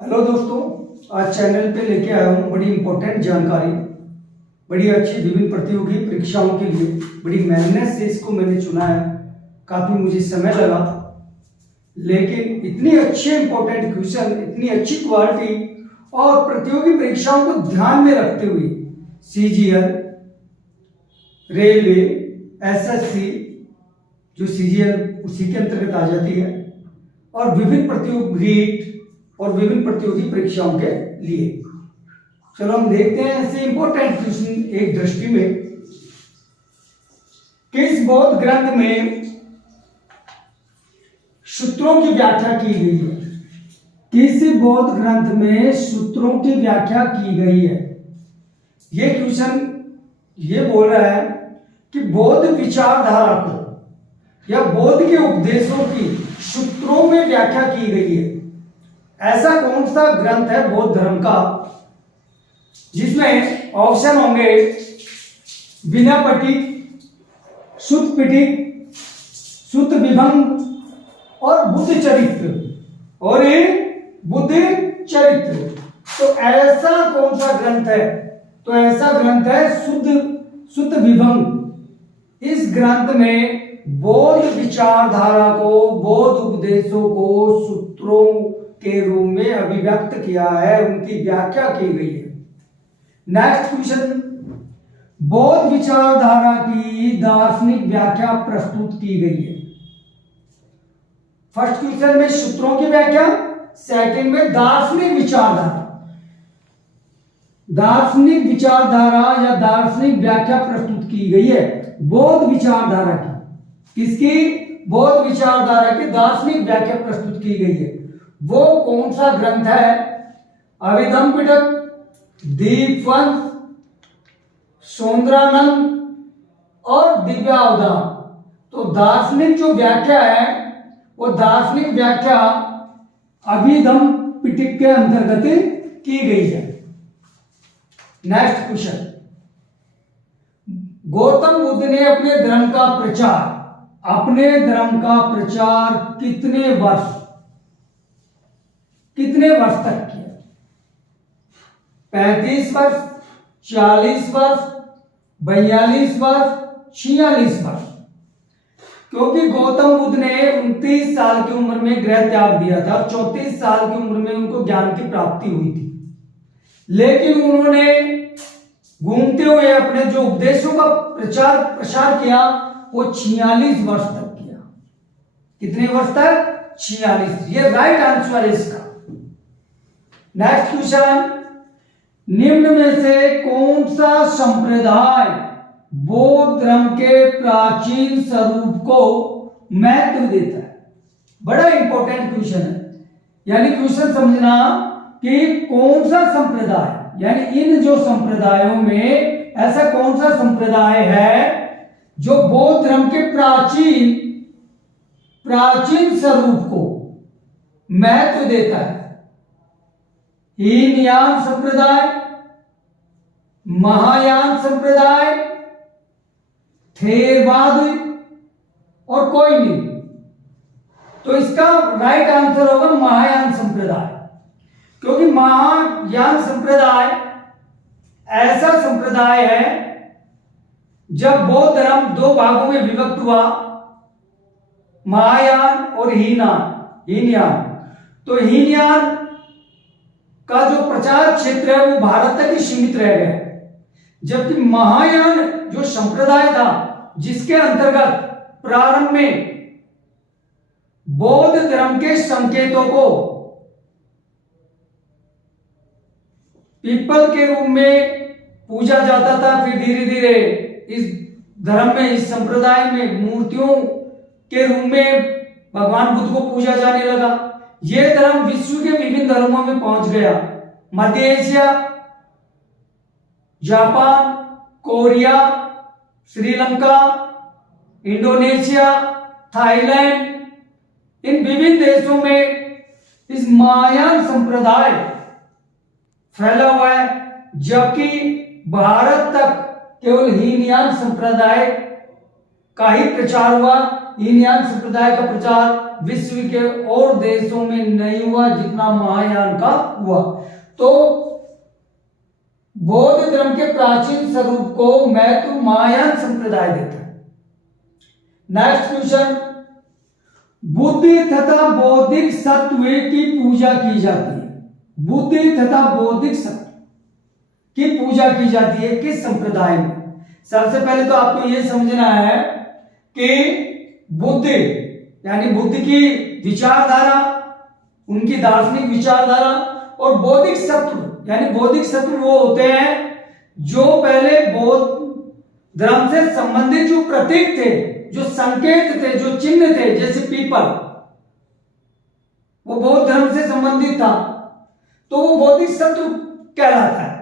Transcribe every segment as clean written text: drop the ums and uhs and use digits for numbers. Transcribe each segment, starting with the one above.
Hello दोस्तों, आज channel पे लेके आया हूँ बड़ी इंपॉर्टेंट जानकारी। बड़ी अच्छी विभिन्न प्रतियोगी परीक्षाओं के लिए बड़ी मेहनत से इसको मैंने चुना है। काफ़ी मुझे समय लगा, लेकिन इतनी अच्छे इंपॉर्टेंट क्वेश्चन, इतनी अच्छी क्वालिटी और प्रतियोगी परीक्षाओं को ध्यान में रखते हुए सीजीएल, रेलवे, एसएससी, जो सीजीएल उसी के अंतर्गत आ जाती है, और विभिन्न प्रतियोगी और विभिन्न प्रतियोगी परीक्षाओं के लिए। चलो हम देखते हैं ऐसे इंपॉर्टेंट क्वेश्चन एक दृष्टि में। किस बौद्ध ग्रंथ में सूत्रों की व्याख्या की गई है? किस बौद्ध ग्रंथ में सूत्रों की व्याख्या की गई है? ये क्वेश्चन ये बोल रहा है कि बौद्ध विचारधारा को या बौद्ध के उपदेशों की सूत्रों में व्याख्या की गई है। ऐसा कौन सा ग्रंथ है बौद्ध धर्म का जिसमें ऑप्शन होंगे विनयपिटक, सुत्त पिटक, सुत्त विभंग और बुद्ध चरित्र और बुद्ध चरित्र। तो ऐसा कौन सा ग्रंथ है? तो ऐसा ग्रंथ है सुत्त विभंग। इस ग्रंथ में बौद्ध विचारधारा को, बौद्ध उपदेशों को सूत्रों के रूप में अभिव्यक्त किया है, उनकी व्याख्या की गई है। नेक्स्ट क्वेश्चन, बौद्ध विचारधारा की दार्शनिक व्याख्या प्रस्तुत की गई है। फर्स्ट क्वेश्चन में सूत्रों की व्याख्या, सेकंड में दार्शनिक विचारधारा। दार्शनिक विचारधारा या दार्शनिक व्याख्या प्रस्तुत की गई है बौद्ध विचारधारा की। किसकी? बौद्ध विचारधारा की दार्शनिक व्याख्या प्रस्तुत की गई है। वो कौन सा ग्रंथ है? अभिधम्म पिटक, दीपवंश, सौंदरानंद और दिव्यावधान। तो दार्शनिक जो व्याख्या है वो दार्शनिक व्याख्या अभिधम्म पिटक के अंतर्गत की गई है। नेक्स्ट क्वेश्चन, गौतम बुद्ध ने अपने धर्म का प्रचार कितने वर्ष तक किया? 35 वर्ष, 40 वर्ष, 42 वर्ष, 46 वर्ष। क्योंकि गौतम बुद्ध ने 29 साल की उम्र में गृह त्याग दिया था, 34 साल की उम्र में उनको ज्ञान की प्राप्ति हुई थी, लेकिन उन्होंने घूमते हुए अपने जो उपदेशों का प्रसार किया वो 46 वर्ष तक किया। कितने वर्ष तक? 46। ये राइट आंसर है इसका। नेक्स्ट क्वेश्चन, निम्न में से कौन सा संप्रदाय बौद्ध धर्म के प्राचीन स्वरूप को महत्व देता है? बड़ा इंपॉर्टेंट क्वेश्चन है। यानी क्वेश्चन समझना कि कौन सा संप्रदाय, यानी इन जो संप्रदायों में ऐसा कौन सा संप्रदाय है जो बौद्ध धर्म के प्राचीन स्वरूप को महत्व देता है? हीनयान संप्रदाय, महायान संप्रदाय, थेरवाद और कोई नहीं। तो इसका राइट आंसर होगा महायान संप्रदाय। क्योंकि महायान संप्रदाय ऐसा संप्रदाय है जब बौद्ध धर्म दो भागों में विभक्त हुआ, महायान और हीनयान। तो हीनयान का जो प्रचार क्षेत्र है वो भारत तक ही सीमित रह गया, जबकि महायान जो संप्रदाय था जिसके अंतर्गत प्रारंभ में बौद्ध धर्म के संकेतों को पीपल के रूप में पूजा जाता था, फिर धीरे धीरे इस धर्म में, इस संप्रदाय में मूर्तियों के रूप में भगवान बुद्ध को पूजा जाने लगा। यह धर्म विश्व के विभिन्न धर्मों में पहुंच गया। मध्य Asia, Japan, Korea, Sri Lanka, Indonesia, Thailand, इन विभिन्न देशों में इस महायान संप्रदाय फैला हुआ है, जबकि भारत तक केवल हीनयान संप्रदाय का ही प्रचार हुआ। हीनयान संप्रदाय का प्रचार विश्व के और देशों में नहीं हुआ जितना महायान का हुआ। तो बौद्ध धर्म के प्राचीन स्वरूप को महत्व महायान संप्रदाय देता है। नेक्स्ट क्वेश्चन, बुद्धि तथा बौद्धिक सत्व की पूजा की जाती है। बुद्धि तथा बौद्धिक सत्व की पूजा की जाती है किस संप्रदाय में? सबसे पहले तो आपको यह समझना है कि बुद्धि यानी बुद्ध की विचारधारा, उनकी दार्शनिक विचारधारा, और बौद्धिक सत्व यानी बौद्धिक सत्व वो होते हैं जो पहले बौद्ध धर्म से संबंधित जो प्रतीक थे, जो संकेत थे, जो चिन्ह थे, जैसे पीपल, वो बौद्ध धर्म से संबंधित था, तो वो बौद्धिक सत्व कहलाता है।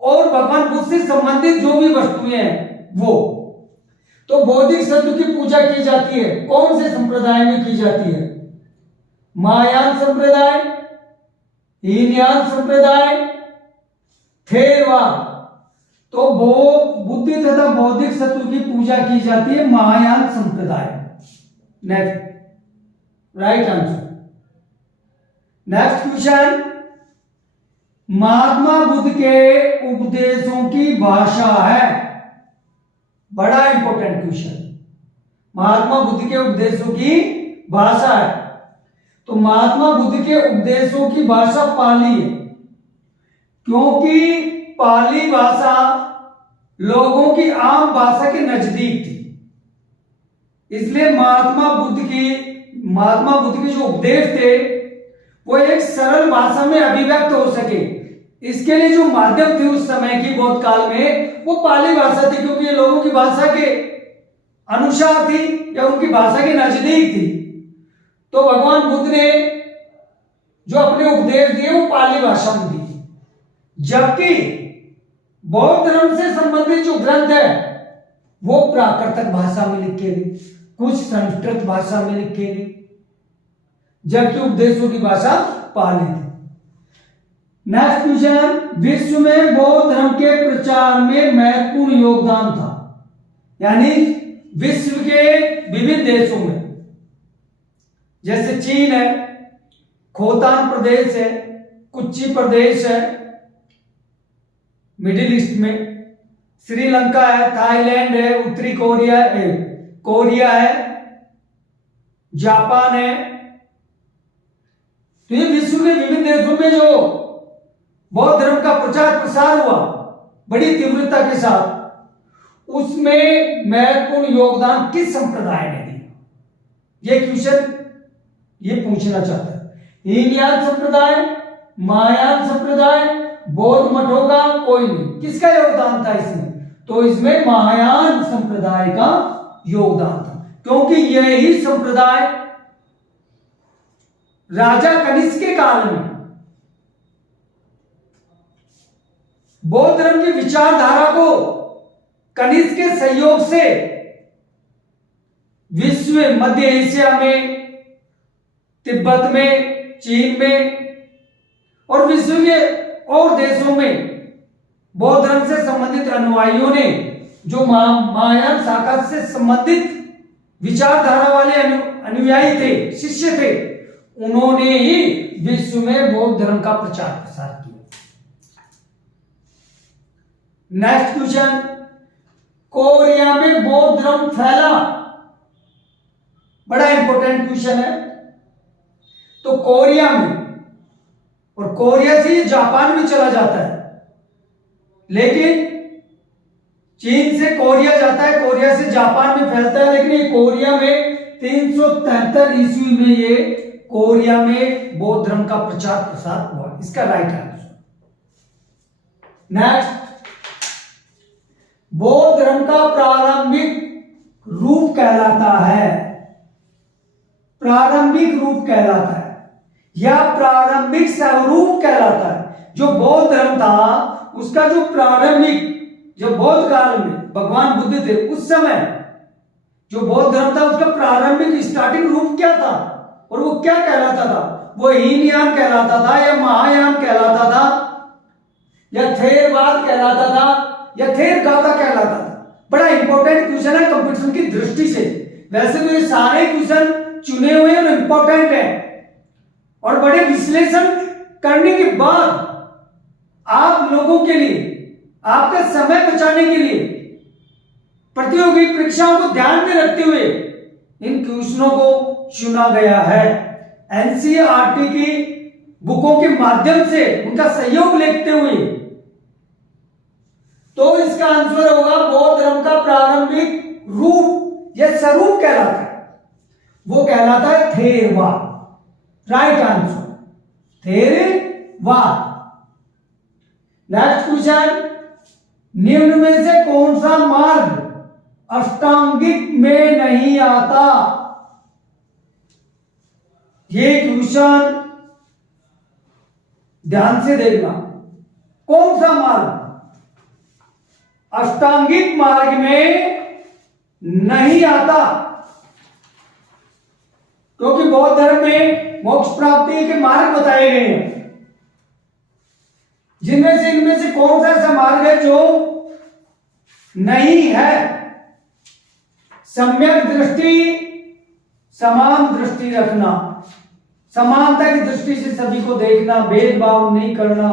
और भगवान बुद्ध से संबंधित जो भी वस्तुएं हैं वो, तो बौद्धिक सत्व की पूजा की जाती है। कौन से संप्रदाय में की जाती है? महायान संप्रदाय, हीनयान संप्रदाय, थेरवाद। तो बुद्धि तथा बौद्धिक सत्व की पूजा की जाती है महायान संप्रदाय। Next, right answer. Next question, Mahatma Buddha के उपदेशों की भाषा है। बड़ा इंपॉर्टेंट क्वेश्चन, महात्मा बुद्ध के उपदेशों की भाषा है। तो महात्मा बुद्ध के उपदेशों की भाषा पाली है, क्योंकि पाली भाषा लोगों की आम भाषा के नजदीक थी। इसलिए महात्मा बुद्ध के जो उपदेश थे वो एक सरल भाषा में अभिव्यक्त हो सके, इसके लिए जो माध्यम थे उस समय की बौद्ध काल में वो पाली भाषा थी, क्योंकि ये लोगों की भाषा के अनुसार थी या उनकी भाषा के नजदीक थी। तो भगवान बुद्ध ने जो अपने उपदेश दिए वो पाली भाषा में दिए, जबकि बौद्ध धर्म से संबंधित जो ग्रंथ है वो प्राकृतिक भाषा में लिखे गए, कुछ संस्कृत भाषा में लिखे गए, जबकि उपदेशों की भाषा पाली थी। नेक्स्ट क्वेश्चन, विश्व में बौद्ध धर्म के प्रचार में महत्वपूर्ण योगदान था, यानी विश्व के विभिन्न देशों में, जैसे चीन है, खोतान प्रदेश है, कुच्ची प्रदेश है मिडिल ईस्ट में, श्रीलंका है, थाईलैंड है, उत्तरी कोरिया है, जापान है। तो ये विश्व के विभिन्न देशों में जो बौद्ध धर्म का प्रचार प्रसार हुआ बड़ी तीव्रता के साथ, उसमें महत्वपूर्ण योगदान किस संप्रदाय ने दिया? ये क्वेश्चन ये पूछना चाहता है। हीनयान संप्रदाय, महायान संप्रदाय, बौद्ध मठों का कोई नहीं, किसका योगदान था इसमें? तो इसमें महायान संप्रदाय का योगदान था, क्योंकि यही संप्रदाय राजा कनिष्क के काल में बौद्ध धर्म की विचारधारा को कनिष्क के सहयोग से विश्व, मध्य एशिया में, तिब्बत में, चीन में और विश्व के और देशों में बौद्ध धर्म से संबंधित अनुयायियों ने, जो महायान शाखा से संबंधित विचारधारा वाले अनुयायी थे, शिष्य थे, उन्होंने ही विश्व में बौद्ध धर्म का प्रचार प्रसार किया। नेक्स्ट क्वेश्चन, कोरिया में बौद्ध धर्म फैला। बड़ा इंपॉर्टेंट क्वेश्चन है। तो कोरिया में, और कोरिया से ये जापान में चला जाता है, लेकिन चीन से कोरिया जाता है, कोरिया से जापान में फैलता है, लेकिन ये कोरिया में 373 ईस्वी में ये कोरिया में बौद्ध धर्म का प्रचार प्रसार हुआ। इसका राइट आंसर। नेक्स्ट, बौद्ध धर्म का प्रारंभिक रूप कहलाता है, प्रारंभिक रूप कहलाता है या प्रारंभिक स्वरूप कहलाता है। जो बौद्ध धर्म था उसका जो प्रारंभिक, जब बौद्ध काल में भगवान बुद्ध थे उस समय जो बौद्ध धर्म था उसका प्रारंभिक स्टार्टिंग रूप क्या था और वो क्या कहलाता था? वो हीनयान कहलाता था या महायान कहलाता था या थेरवाद कहलाता था या थेरगाथा कहलाता था। बड़ा इंपॉर्टेंट क्वेश्चन है कंपटीशन की दृष्टि से वैसे तो ये सारे क्वेश्चन चुने हुए और इंपॉर्टेंट है, और बड़े विश्लेषण करने के बाद आप लोगों के लिए, आपका समय बचाने के लिए, प्रतियोगी परीक्षाओं को ध्यान में रखते हुए इन क्वेश्चनों को चुना गया है। एनसीईआरटी की बुकों के माध्यम से उनका सहयोग लेते हुए। तो इसका आंसर होगा बौद्ध धर्म का प्रारंभिक रूप या स्वरूप कहलाता है, वो कहलाता है Theravada. Right answer Theravada. Next question, निम्न में से कौन सा मार्ग अष्टांगिक में नहीं आता? ये क्वेश्चन ध्यान से देखना, कौन सा मार्ग अष्टांगिक मार्ग में नहीं आता? क्योंकि बौद्ध धर्म में मोक्ष प्राप्ति के मार्ग बताए गए हैं, जिनमें से इनमें से कौन सा ऐसा मार्ग है जो नहीं है? सम्यक दृष्टि, समान दृष्टि रखना, समानता की दृष्टि से सभी को देखना, भेदभाव नहीं करना,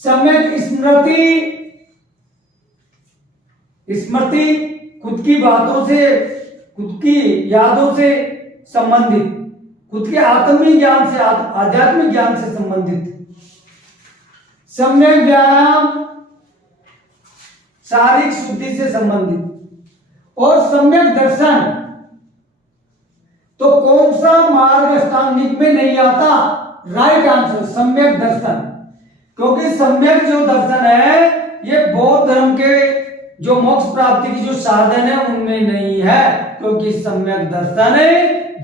सम्यक स्मृति, स्मृति खुद की बातों से, खुद की यादों से संबंधित, खुद के आत्मिक ज्ञान से, आध्यात्मिक ज्ञान से संबंधित, सम्यक व्यायाम शारीरिक शुद्धि से संबंधित, और सम्यक दर्शन। तो कौन सा मार्ग अष्टांगिक में नहीं आता? राइट आंसर सम्यक दर्शन। क्योंकि सम्यक जो दर्शन है ये बौद्ध धर्म के जो मोक्ष प्राप्ति की जो साधन है उनमें नहीं है, क्योंकि सम्यक दर्शन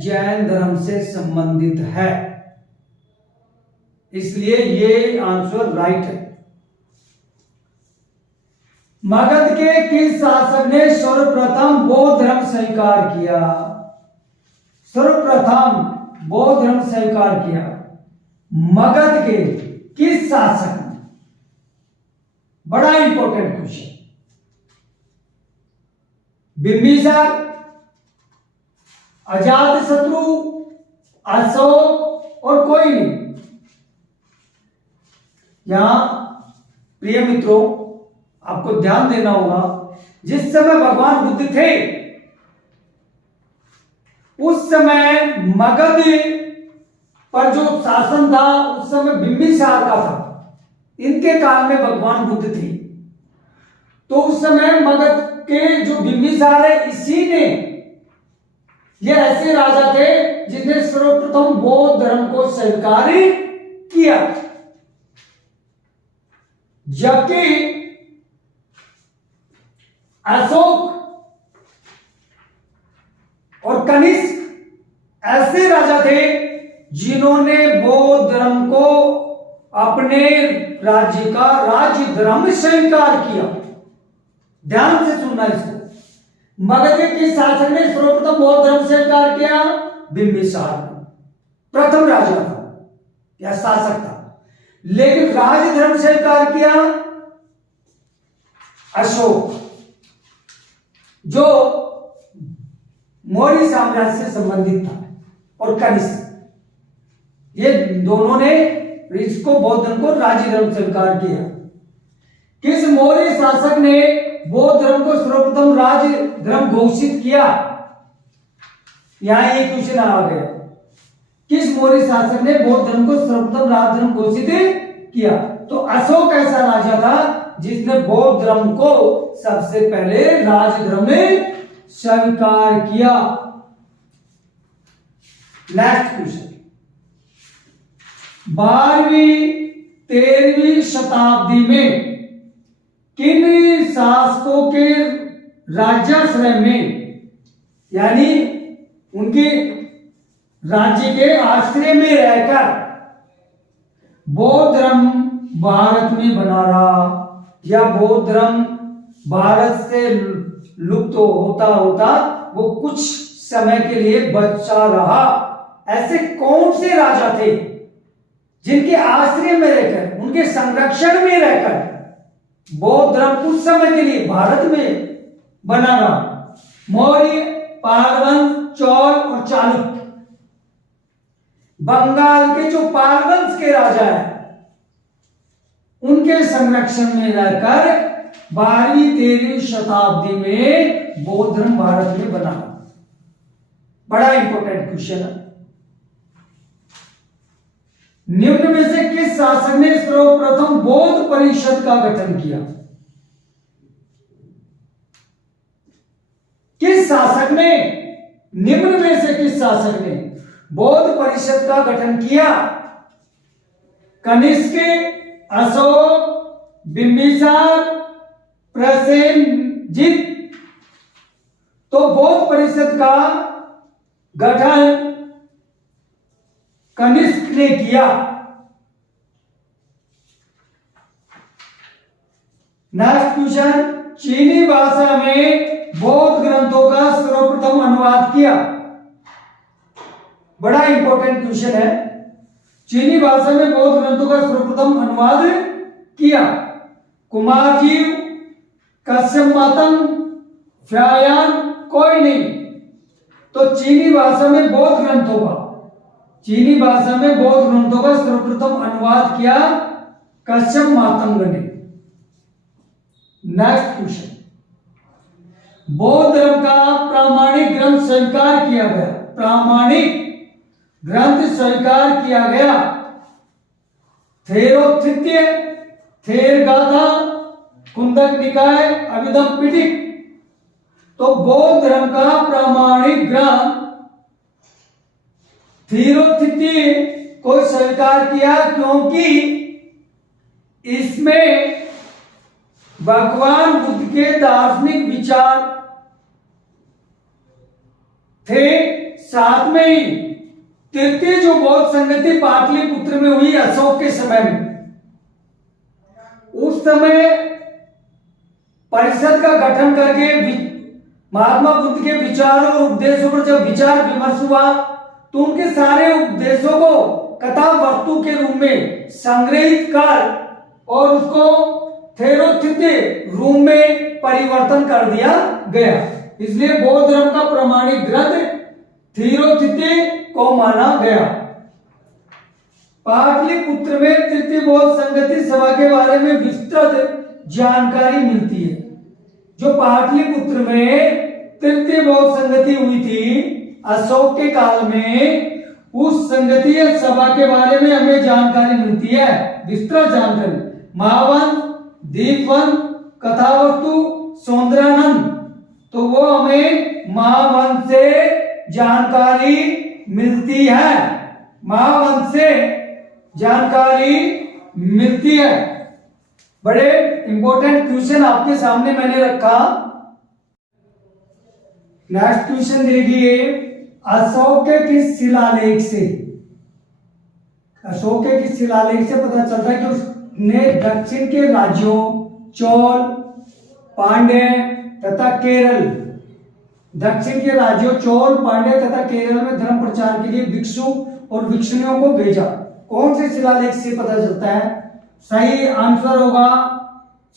जैन धर्म से संबंधित है, इसलिए ये आंसर राइट है। मगध के किस शासक ने सर्वप्रथम बौद्ध धर्म स्वीकार किया? सर्वप्रथम बौद्ध धर्म स्वीकार किया मगध के किस शासक ने? बड़ा इंपॉर्टेंट क्वेश्चन। बिंबिसार, अजातशत्रु, अशोक और कोई नहीं? यहां प्रिय मित्रों आपको ध्यान देना होगा, जिस समय भगवान बुद्ध थे उस समय मगध पर जो शासन था उस समय बिंबिसार का था। इनके काल में भगवान बुद्ध थे, तो उस समय मगध के जो बिंबिसार है इसी ने, ये ऐसे राजा थे जिसने सर्वप्रथम बौद्ध धर्म को स्वीकार किया। जबकि अशोक और कनिष्क ऐसे राजा थे जिन्होंने बौद्ध धर्म को अपने राज्य का राज्य धर्म स्वीकार किया। ध्यान से सुनना इसको। मगध के शासक ने सर्वप्रथम बौद्ध धर्म स्वीकार किया? बिंबिसार, प्रथम राजा था या शासक था। लेकिन राज्य धर्म स्वीकार किया अशोक, जो मौर्य साम्राज्य से संबंधित था, और कनिष्क, ये दोनों ने इसको बौद्ध धर्म को राज्य धर्म स्वीकार किया। किस मौर्य शासक ने बौद्ध धर्म को सर्वप्रथम राज्य धर्म घोषित किया? यहां एक क्वेश्चन आ गया, किस मौर्य शासक ने बौद्ध धर्म को सर्वप्रथम राज्य धर्म घोषित किया? तो अशोक ऐसा राजा था जिसने बौद्ध धर्म को सबसे पहले राज्य धर्म में स्वीकार किया। नेक्स्ट क्वेश्चन, 12वीं 13वीं शताब्दी में किन शासकों के राज्याश्रय में, यानी उनके राज्य के आश्रय में रहकर बौद्ध धर्म भारत में बना रहा, या बौद्ध धर्म भारत से लुप्त होता होता वो कुछ समय के लिए बचा रहा? ऐसे कौन से राजा थे जिनके आश्रय में रहकर, उनके संरक्षण में रहकर बौद्ध धर्म कुछ समय के लिए भारत में बना रहा। मौर्य, पालवंश, चोल और चालुक्य। बंगाल के जो पालवंश के राजा है उनके संरक्षण में रहकर 12वीं-13वीं शताब्दी में बौद्ध धर्म भारत में बना। बड़ा इंपॉर्टेंट क्वेश्चन है। निम्न में से किस शासक ने सर्वप्रथम बौद्ध परिषद का गठन किया? किस शासक ने, निम्न में से किस शासक ने बौद्ध परिषद का गठन किया? कनिष्क, अशोक, बिंबिसार, प्रसेनजित। तो बौद्ध परिषद का गठन कनिष्क ने किया। नेक्स्ट क्वेश्चन, चीनी भाषा में बौद्ध ग्रंथों का सर्वप्रथम अनुवाद किया। बड़ा इंपॉर्टेंट क्वेश्चन है। चीनी भाषा में बौद्ध ग्रंथों का सर्वप्रथम अनुवाद किया। कुमारजीव, कश्यप मातंग, फ्यायान, कोई नहीं। तो चीनी भाषा में बौद्ध ग्रंथों का सर्वप्रथम अनुवाद किया कश्यप मातंग ने। नेक्स्ट क्वेश्चन, बौद्ध धर्म का प्रामाणिक ग्रंथ स्वीकार किया गया। प्रामाणिक ग्रंथ स्वीकार किया गया। थेरोथित्य, थेरगाथा, कुंदक निकाय, अभिधम पिटक। तो बौद्ध धर्म का प्रामाणिक ग्रंथ थेरोथित्य को स्वीकार किया, क्योंकि इसमें भगवान बुद्ध के दार्शनिक विचार थे। साथ में ही तृतीय जो बौद्ध संगति पाटलिपुत्र में हुई अशोक के समय में, उस समय परिषद का गठन करके महात्मा बुद्ध के विचारों और उपदेशों पर जब विचार विमर्श हुआ तो उनके सारे उपदेशों को कथा वस्तु के रूप में संग्रहित कर और उसको थेरोथित्य रूप में परिवर्तन कर दिया गया। इसलिए बौद्ध धर्म का प्रामाणिक ग्रंथ थेरोथित्य को माना गया। पाटलिपुत्र में तृतीय बौद्ध संगति सभा के बारे में विस्तृत जानकारी मिलती है। जो पाटलिपुत्र में तृतीय बौद्ध संगति हुई थी अशोक के काल में, उस संगतीय सभा के बारे में हमें जानकारी मिलती है, विस्तृत जानकारी। महावंश, दीपवंश, कथावस्तु, सौंदर्यानंद। तो वो हमें महावंश से जानकारी मिलती है। महावंश से जानकारी मिलती है। बड़े इंपॉर्टेंट क्वेश्चन आपके सामने मैंने रखा। नेक्स्ट क्वेश्चन देखिए, अशोक के किस शिलालेख से पता चलता है कि उसने दक्षिण के राज्यों चोल, पांड्य तथा केरल, दक्षिण के राज्यों चोल, पांड्य तथा केरल में धर्म प्रचार के लिए भिक्षु और भिक्षुणियों को भेजा। कौन से शिलालेख से पता चलता है? सही आंसर होगा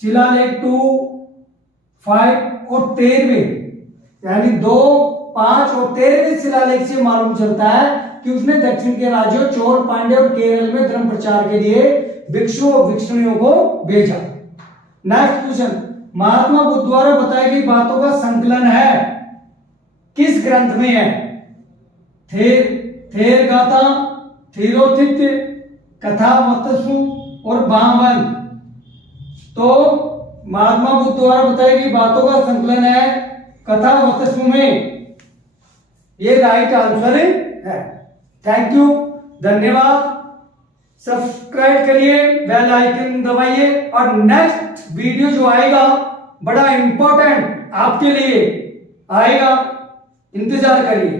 शिलालेख 2, 5 और 13, यानी 2, 5 और 13 शिलालेख से मालूम चलता है कि उसने दक्षिण के राज्यों चोल, पांड्य और केरल में धर्म प्रचार के लिए भिक्षु और भिक्षुणियों को भेजा। नेक्स्ट क्वेश्चन, महात्मा बुद्ध द्वारा बताई गई बातों का संकलन है किस ग्रंथ में है? थेरगाथा, थेरोथित्य, कथावस्तु और बामन। तो महात्मा बुद्ध द्वारा बताई गई बातों का संकलन है कथावस्तु में। ये राइट आंसर है। थैंक यू, धन्यवाद। सब्सक्राइब करिए, बेल आइकन दबाइए और नेक्स्ट वीडियो जो आएगा बड़ा इंपॉर्टेंट आपके लिए आएगा, इंतजार करिए।